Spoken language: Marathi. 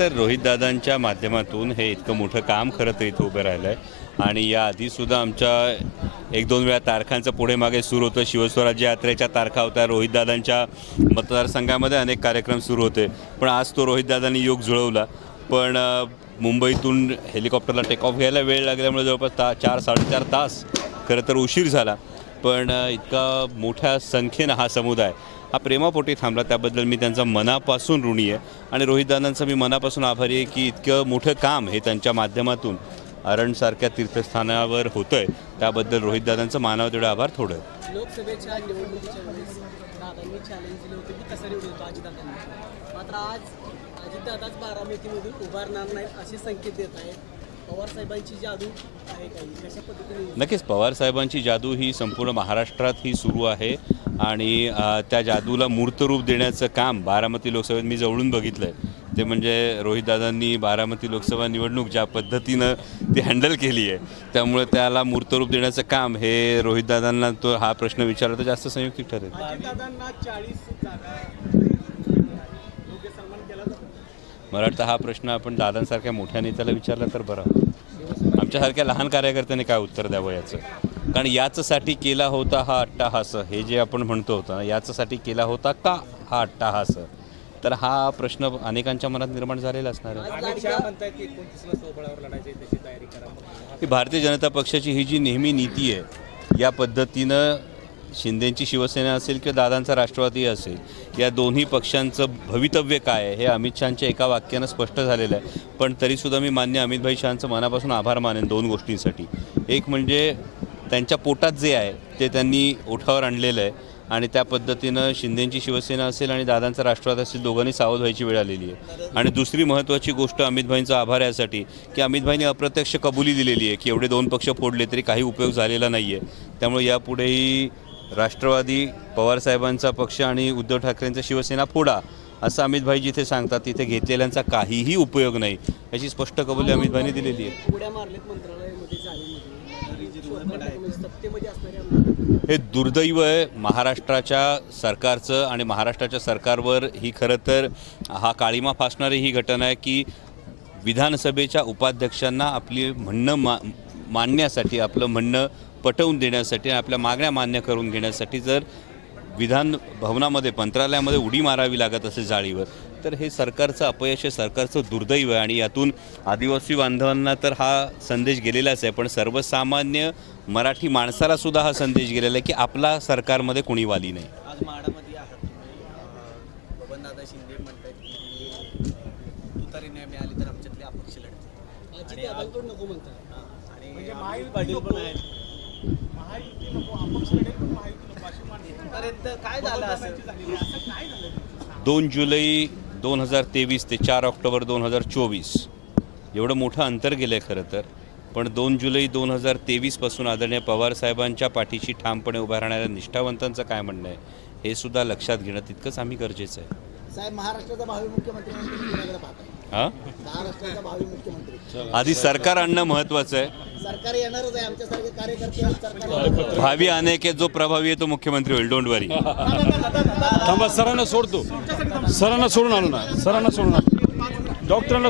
तर रोहितदादांच्या माध्यमातून हे इतकं मोठं काम खरं तर इथं उभं राहिलं आहे आणि या आधीसुद्धा आमच्या एक दोन वेळा तारखांचं पुढे मागे सुरू होतं. शिवस्वराज्य यात्रेच्या तारखा होत्या. रोहितदादांच्या मतदारसंघामध्ये अनेक कार्यक्रम सुरू होते. पण आज तो रोहितदादांनी योग जुळवला. पण मुंबईतून हेलिकॉप्टरला टेक ऑफ घ्यायला वेळ लागल्यामुळे जवळपास ता चार साडेचार तास खरं तर उशीर झाला. पण इतका मोठ्या संख्येनं हा समुदाय हा प्रेमापोटी थांबला. त्याबद्दल मी त्यांचा मनापासून ऋणी आहे. आणि रोहितदादांचं मी मनापासून आभारी आहे की इतकं मोठं काम हे त्यांच्या माध्यमातून अरणसारख्या तीर्थस्थानावर होतं आहे त्याबद्दल रोहितदादांचं मानावं तेवढं आभार. थोडं. आहे. लोकसभेच्या निवडणुकीच्या वेळेस दादांनी चॅलेंज दिलं होतं की कसं निवडून अजितदादांना. मात्र आज अजितदादाच बारामतीमधून उभारणार नाहीत असे संकेत देत आहेत. पवार साहेबांची जादू आहे काही कशा पद्धतीने नक्कीच पवार साहेबांची जादू ही संपूर्ण महाराष्ट्रात ही सुरू आहे आणि अ, त्या जादूला मूर्तरूप देण्याचं काम बारामती लोकसभेत मी जवळून बघितलं आहे ते म्हणजे रोहितदादांनी बारामती लोकसभा निवडणूक ज्या पद्धतीनं ती हँडल केली आहे त्यामुळे त्याला मूर्तरूप देण्याचं काम हे रोहितदादांना तो हा प्रश्न विचारला तर जास्त संयुक्तिक ठरेल अजितदादांना चाळीस जागा मला वाटतं हा प्रश्न आपण दादांसारख्या मोठ्या नेत्याला विचारला तर बरं. आमच्यासारख्या लहान कार्यकर्त्यांनी काय उत्तर द्यावं याचं? कारण याचसाठी केला होता हा अट्टाहास हे जे आपण म्हणतो होतं ना याच्यासाठी केला होता का हा अट्टाहास? तर हा प्रश्न अनेकांच्या मनात निर्माण झालेला असणार आहे. भारतीय जनता पक्षाची ही जी नेहमी नीती आहे या पद्धतीनं शिंदेची शिवसेना असेल किंवा दादांचा राष्ट्रवादी असेल या दोन्ही पक्षांचं भवितव्य काय आहे हे अमित शहाच्या एका वाक्यानं स्पष्ट झालेलं आहे. पण तरीसुद्धा मी मान्य अमितभाई शहांचं मनापासून आभार मानेन दोन गोष्टींसाठी. एक म्हणजे त्यांच्या पोटात जे आहे ते त्यांनी ओठावर आणलेलं आहे आणि त्या पद्धतीनं शिंदेंची शिवसेना असेल आणि दादांचा राष्ट्रवादी असेल दोघांनी सावध व्हायची वेळ आलेली आहे. आणि दुसरी महत्त्वाची गोष्ट अमितभाईंचा आभार यासाठी की अमितभाईंनी अप्रत्यक्ष कबुली दिलेली आहे की एवढे दोन पक्ष फोडले तरी काही उपयोग झालेला नाही आहे त्यामुळे यापुढेही राष्ट्रवादी पवारसाहेबांचा पक्ष आणि उद्धव ठाकरेंचा शिवसेना फोडा असं अमित भाई जिथे सांगतात तिथे घेतलेल्यांचा काहीही उपयोग नाही. याची स्पष्ट कबुली अमित भाईंनी दिलेली आहे. हे दुर्दैव आहे. महाराष्ट्राच्या सरकारचं आणि महाराष्ट्राच्या सरकारवर ही खरं तर हा काळीमा फासणारी ही घटना आहे की विधानसभेच्या उपाध्यक्षांना आपली म्हणणं मा मांडण्यासाठी आपलं म्हणणं पटवून देण्यासाठी आणि आपल्या मागण्या मान्य करून घेण्यासाठी जर विधान भवनामध्ये मंत्रालयामध्ये उडी मारावी लागत असेल जाळीवर तर हे सरकारचं अपयश आहे सरकारचं दुर्दैव आहे आणि यातून आदिवासी बांधवांना तर हा संदेश गेलेलाच आहे. पण सर्वसामान्य मराठी माणसाला सुद्धा हा संदेश गेलेला आहे की आपला सरकारमध्ये कुणी वाली नाही. आज माडामध्ये आहात बबनदादा शिंदे म्हणतात की तुतारी नाही मिळाली तर आमच्यातले अपक्ष लढते आणि दादांकडून नको. म्हणतात आणि म्हणजे पाटील पण आहेत. इथपर्यंत काय झालं असं दोन जुलै दोन हजार तेवीस ते चार ऑक्टोबर दोन हजार चोवीस. एवढं मोठं अंतर गेलं आहे खरं तर. पण दोन जुलै दोन हजार तेवीसपासून आदरणीय पवारसाहेबांच्या पाठीशी ठामपणे उभा राहणाऱ्या निष्ठावंतांचं काय म्हणणं आहे हे सुद्धा लक्षात घेणं तितकंच आम्ही गरजेचं आहे. साहेब महाराष्ट्राचा भावी मुख्यमंत्री हां? आधी सरकार आणणं महत्त्वाचं आहे. सरकार येणारच आहे आमच्यासारखे कार्यकर्ते भावी अनेक आहे जो प्रभावी आहे तो मुख्यमंत्री होईल डोंट वरी थांबा सरांना सोडतो. सरांना सोडून आलो ना सरांना सोडून आलो डॉक्टरांना